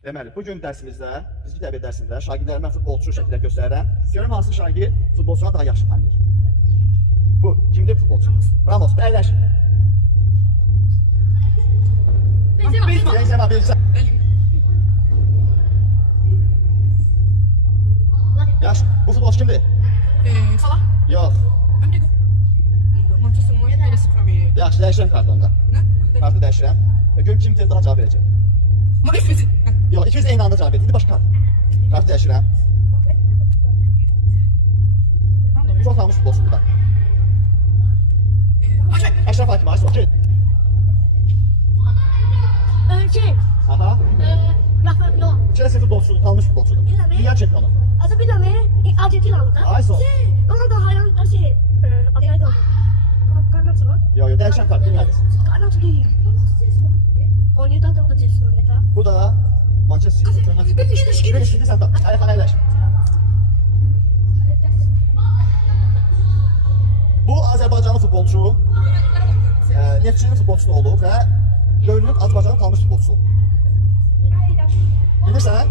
Deməli, bugün dərsimizdə, fiziki tərbiyə dərsində şagirdlərə mən futbolçu şəkildə göstərirəm. Görüm hansı şagird futbolçunu daha yaxşı tanıyır. Bu, kimdir futbolçu? Ramos, əyləş. Benzema, Yaş, bu futbolçu kimdir? Salah. Yox. Manchester United sıfır bir. Yaxşı, dəyişirəm kartı onda. Ne? Kartı dəyişirəm. Görüm kim tez daha cavab verəcək. Messi. Yox, ikimiz eyni anda cavab verdik. İndi başqa kart. Kartı dəyişirəm. Çox tanınmış futbolçu burada. Əşrəf Hakimi, Aysu, okey. Şey, Aha. Rafael Noah. Chelsea futbolçusudur, tanınmış futbolçudur. Dünya çempionu. Adı bilmem Argentinalı da. Ayso. Onun da hayranlıkta şey, adı neydi onun? Garnacho. Yox, dəyişən kart, bilməliyiz. Garnacho değil. Oynuyor da o da Chelsea oynuyor da. Bu da Manchester City köhnə futbolçu. Şimdi sən tap. Ayaqdan əyləş. Bu Azərbaycanlı futbolçu, Neftçinin futbolçusu olub və dövrünün Azərbaycanın qalmış futbolçusu olub. Bilirsən?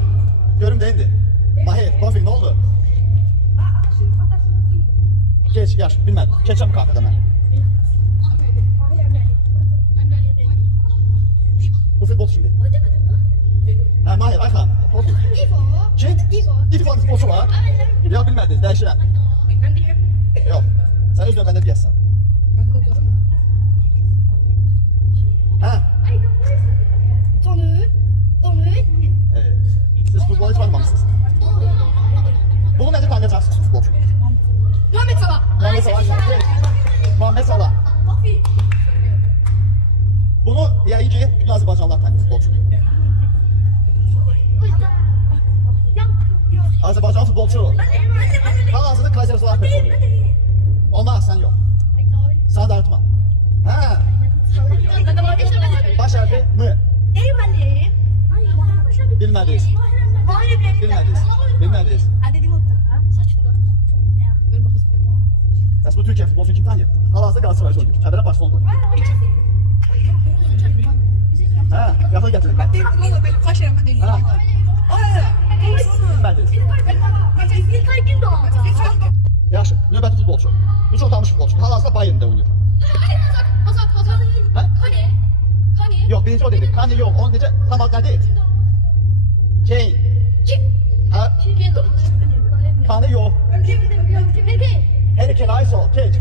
Görüm də indi. Mahir, Konfik, nə oldu? Geç, yaş, bilmədim. Keçəm kartıda mən. Bu futbolçu kimdir? Hə, Mahir, Ayxan, Konfik. Kim? İfo futbolçu var. Yox, bilmədiniz, dəyişirəm. Yox, sən öz növbəndə deyəsən. Hə? Siz futbolu hiç bakmamışsınız. Bunu necə tanıyacaqsınız futbolçu? Muhammed Salah. Muhammed Salah. Muhammed Salah. Bunu yəqin ki, bütün Azərbaycanlılar tanıyır futbolçu. Azərbaycan futbolçu. Hal-hazırda Kayserslav futbolu. Olmaz, sən yox. Sana da unutma. Hə? Baş hərfi M. Bilmədiniz. Bilmədiniz. Bəs bu Türkiyə futbolçunu kim tanıyır? Hal-hazırda Qalatasarayda oynayır. Kədərə Barcelona'da oynayır. Hə, yaxın gətirin. Hə? Bilmədiniz. Yaxşı, növbəti futbolçu. Bu çox tanınmış futbolçudur. Hal-hazırda Bayern'də oynayır. Yox, birinci o dedik. Kanye yox, onun necə tam ad nədir? Kane. Hə? Kanye yox. Harry Kane, Ayso, keç.